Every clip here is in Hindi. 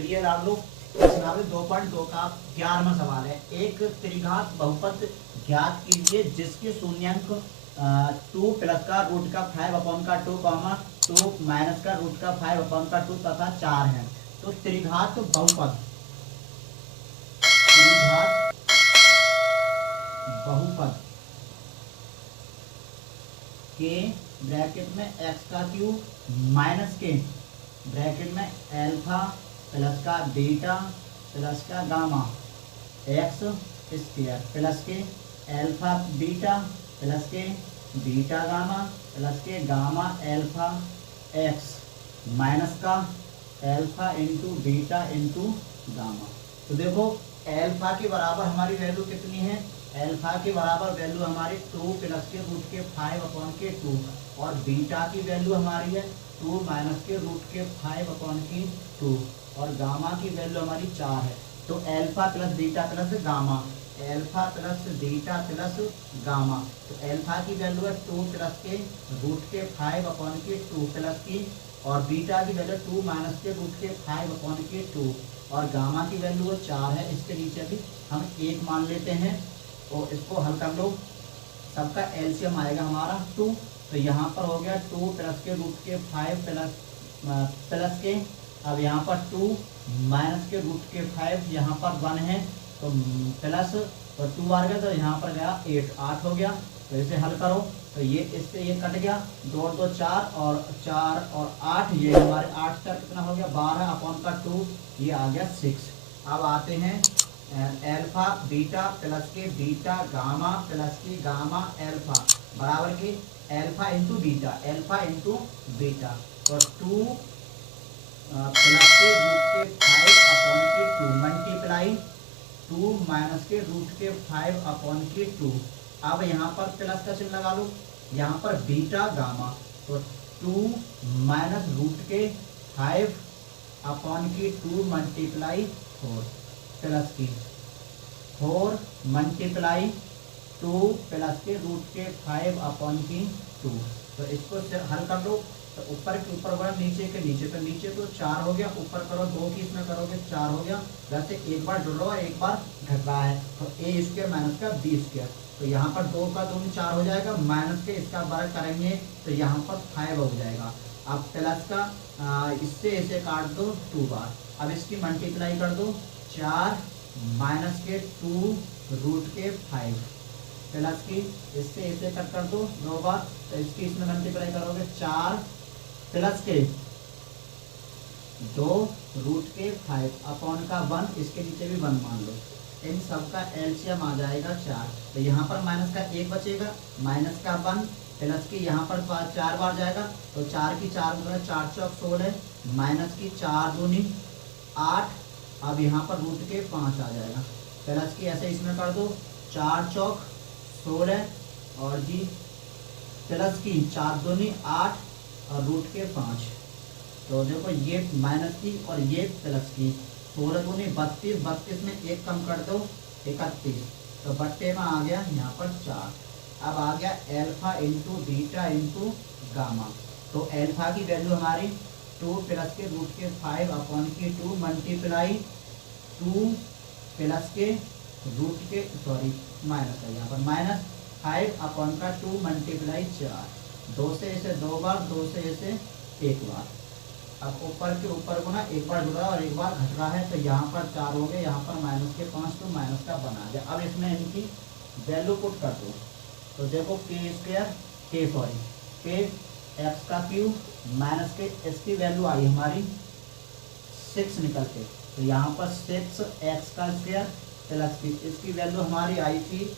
तो ये डाल लो। प्रश्नावली 2.2 का 11वां सवाल है। एक त्रिघात बहुपद ज्ञात कीजिए जिसके शून्यांक 2 प्लस का रूट का 5/2 कॉमा 2 माइनस का रूट का 5/2 तथा 4 है। तो त्रिघात बहुपद के ब्रैकेट में एक्स का क्यूब माइनस के ब्रैकेट में अल्फा प्लस का बीटा प्लस का गामा एक्स स्क्वायर प्लस के अल्फा बीटा प्लस के बीटा गामा प्लस के गामा अल्फा एक्स माइनस का alpha into beta into gamma. तो देखो अल्फा के बराबर हमारी वैल्यू कितनी है? अल्फा के बराबर वैल्यू हमारी 2 प्लस के रूट के 5/2 और बीटा की वैल्यू हमारी है 2 माइनस के रूट के 5/2 और गामा की वैल्यू हमारी 4 है। तो alpha plus beta plus gamma, alpha plus beta plus gamma. तो अल्फा की वैल्यू है 2 प्लस के रूट के 5/2 प्लस की और बीटा की वैल्यू 2 माइनस के रूट के 5/2 और गामा की वैल्यू 4 है। इसके नीचे भी हम 1 मान लेते हैं और इसको हल कर लो। सबका एलसीएम आएगा हमारा 2। तो यहाँ पर हो गया 2 प्लस के रूट के 5 प्लस के, अब यहाँ पर 2 माइनस के रूट के 5, यहाँ पर 1 है तो प्लस और 2 आ गया तो यहाँ पर गया 8 हो गया। तो इसे हल करो तो ये इससे ये कट गया 2 और 2 4 और 8, ये हमारे 8 4 कितना हो गया 12/2, ये आ गया 6। अब आते हैं अल्फा बीटा प्लस के बीटा गामा प्लस की गामा अल्फा बराबर के अल्फा इंटू बीटा और 2 प्लस के रूट के 5/2 मल्टीप्लाई 2 माइनस के रूट के 5/2। अब यहाँ पर प्लस का चिन्ह लगा लो, यहाँ पर बीटा गामा तो 2 माइनस रूट के 5/2 मल्टीप्लाई 4 प्लस की 4 मल्टीप्लाई 2 प्लस के रूट के 5/2। तो इसको हल कर लो। तो ऊपर के ऊपर बड़ा नीचे के नीचे, तो नीचे तो 4 हो गया, ऊपर करो 2 की इसमें करोगे 4 हो गया। वैसे एक बार जुड़ रहा है एक बार घट रहा है तो a स्क्वायर माइनस का b स्क्वायर। तो यहाँ पर 2 का 2 में 4 हो जाएगा, माइनस के इसका वर्ग करेंगे तो यहाँ पर 5 हो जाएगा। अब प्लस का इससे इसे काट दो 2 बार, अब इसकी मल्टीप्लाई कर दो 4 माइनस के 2 रूट के 5 प्लस की इससे इसे कट कर दो 2 बार, तो इसकी इसमें मल्टीप्लाई करोगे 4 प्लस के 2 रूट के 5/1, इसके नीचे भी 1 मान लो। इन सब का एलसीएम आ जाएगा 4। तो यहाँ पर माइनस का 1 बचेगा, माइनस का 1 प्लस की यहाँ पर 4 बार जाएगा तो 4 की 4 4 चौक 16, माइनस की 4 दूनी 8, अब यहाँ पर रूट के 5 आ जाएगा प्लस की ऐसे इसमें कर दो 4 चौक 16 और जी प्लस की 4 दूनी 8 और रूट के 5। तो देखो ये माइनस की और ये प्लस की 16 दूनी 32, 32 में 1 कम कर दो 31, तो बट्टे में आ गया यहाँ पर 4। अब आ गया alpha into beta into gamma. तो अल्फा की वैल्यू हमारी 2 प्लस के रूट के 5/2 मल्टीप्लाई 2 प्लस के रूट के माइनस है यहाँ पर माइनस 5/2 मल्टीप्लाई 4, 2 से इसे 2 बार, 2 से इसे 1 बार। अब ऊपर के ऊपर को ना एक बार जुड़ा और एक बार घट रहा है तो यहाँ पर 4 हो गए, यहाँ पर माइनस के 5 तो माइनस का बना गया। अब इसमें इनकी वैल्यू पुट कर दो तो देखो के एक्स का क्यूब माइनस के इसकी वैल्यू आई हमारी 6 निकल के, तो यहाँ पर 6x का स्क्वायर प्लस की इसकी वैल्यू हमारी आई थी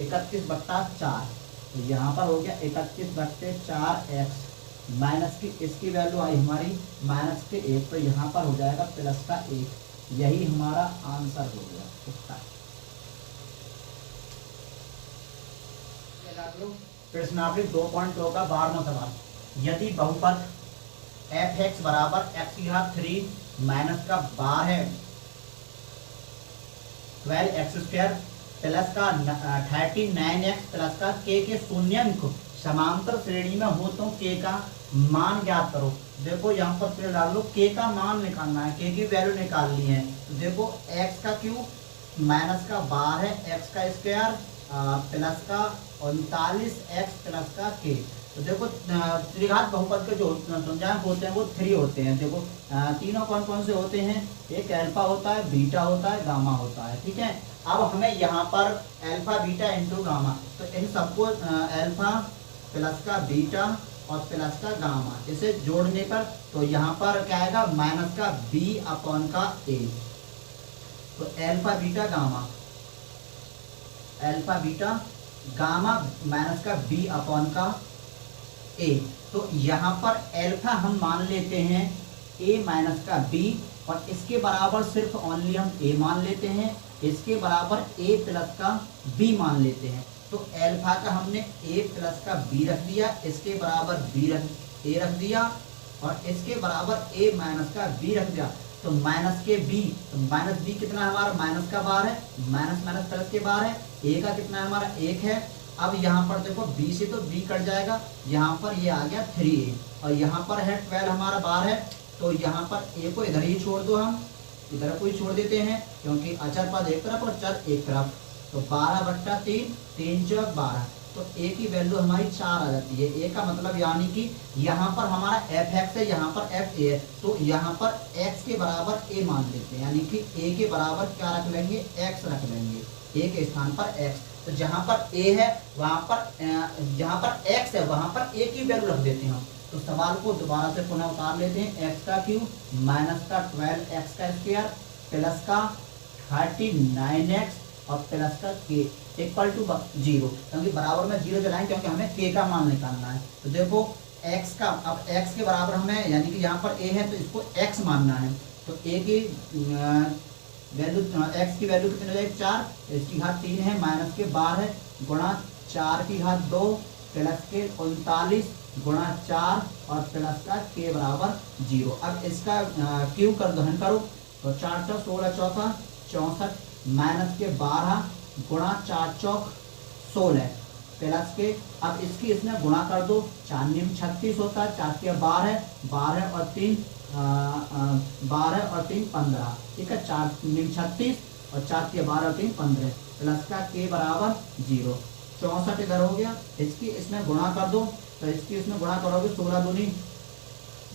31/4, तो यहाँ पर हो गया 31/4x माइनस की इसकी वैल्यू आई हमारी माइनस के 1, तो यहाँ पर हो जाएगा प्लस का 1। यही हमारा आंसर हो गया इसका। प्रश्नावली 2.2 का 12वां सवाल। यदि बहुपद f(x) बराबर x³ माइनस का बार है 12x² प्लस का 39x प्लस का k के शून्यंक समांतर श्रेणी में हो तो k का मान ज्ञात करो। देखो यहाँ पर फिर डाल लो, के का मान निकालना है, के की वैल्यू निकालनी है। तो देखो एक्स का क्यूब माइनस का 12 एक्स का स्क्वायर प्लस का 39 एक्स प्लस का के। तो देखो त्रिघात बहुपद के जो संज्ञांक होते हैं वो 3 होते हैं। देखो तीनों कौन कौन से होते हैं, एक अल्फा होता है, बीटा होता है, गामा होता है, ठीक है। अब हमें यहाँ पर अल्फा बीटा इंटू गामा, तो इन सबको अल्फा प्लस का बीटा और प्लस का गामा इसे जोड़ने पर तो यहाँ पर क्या आएगा, माइनस का बी अपॉन का ए। तो alpha beta gamma, alpha beta gamma minus का बी अपॉन का ए। तो यहाँ पर अल्फा हम मान लेते हैं ए माइनस का बी, और इसके बराबर सिर्फ ओनली हम ए मान लेते हैं, इसके बराबर ए प्लस का बी मान लेते हैं। तो अल्फा का हमने ए प्लस का बी रख दिया, इसके बराबर बी रख ए रख दिया, और इसके बराबर ए माइनस का बी रख दिया। तो माइनस के बी, तो माइनस बी कितना हमारा माइनस का बार है, माइनस माइनस प्लस के बार है, ए का कितना है हमारा 1 है। अब यहाँ पर देखो बी से तो बी कट जाएगा, यहाँ पर ये आ गया 3a, और यहाँ पर है 12 हमारा बार है, तो यहाँ पर ए को इधर ही छोड़ दो, हम इधर को ही छोड़ देते हैं क्योंकि अचर पद एक तरफ और चर एक तरफ। तो 12/3, 3 चौक 12, तो ए की वैल्यू हमारी 4 आ जाती है। ए का मतलब यानी कि यहाँ पर हमारा एफ एक्स है, यहाँ पर एफ ए है, तो यहाँ पर एक्स के बराबर ए मान लेते हैं, यानी कि ए के बराबर क्या रख लेंगे, एक्स रख लेंगे, ए के स्थान पर एक्स। तो जहाँ पर ए है वहाँ पर जहाँ पर एक्स है वहाँ पर ए की वैल्यू रख देते हैं हम। तो सवाल को दोबारा से पुनः उतार लेते हैं, एक्स का क्यूब माइनस का 12 एक्स का स्क्वायर प्लस का 39x और प्लस का के इक्वल टू 0, क्योंकि बराबर में 0 चलाएं क्योंकि हमें के का मान निकालना है। तो देखो x का, अब x के बराबर हमें, यानी कि यहाँ पर a है तो इसको x मानना है। तो a की वैल्यू, x की वैल्यू कितनी हो जाएगी 4, इसकी घात 3 है, माइनस के 12 गुणा 4 की घात 2 प्लस के 39 गुणा 4 और प्लस का के बराबर 0। अब इसका क्यूब कर दहन करो, तो 4 चौक 16 चौका 64 माइनस के 12 गुणा 4 चौक 16 प्लस के, अब इसकी इसमें गुणा कर दो, 4 निम 36 होता है, 4 के 12 12 और 3 12 और 3 15, ठीक है, 4 निम 36 और 4 के 12 और 3 15 प्लस का के बराबर 0। 64 इधर हो गया, इसकी इसमें गुणा कर दो, तो इसकी इसमें गुणा करोगे 16 दूनी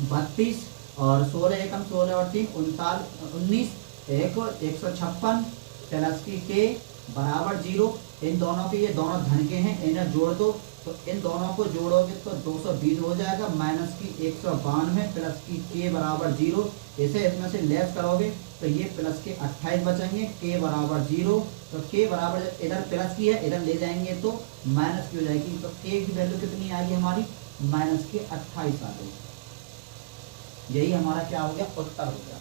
32 और 16 एकम 16 और 3 19 156 प्लस की के बराबर 0। इन दोनों के, ये दोनों धन के हैं, इन्हें जोड़ दो, तो इन दोनों को जोड़ोगे तो 220 हो जाएगा, माइनस की 192 प्लस की के बराबर 0। इसे इसमें से लेस करोगे तो ये प्लस के 28 बचेंगे, के बराबर 0। तो के बराबर इधर प्लस की है, इधर ले जाएंगे तो माइनस की हो जाएगी, तो के की वैल्यू कितनी आएगी हमारी, माइनस के 28 आ गई। यही हमारा क्या हो गया, उत्तर हो गया।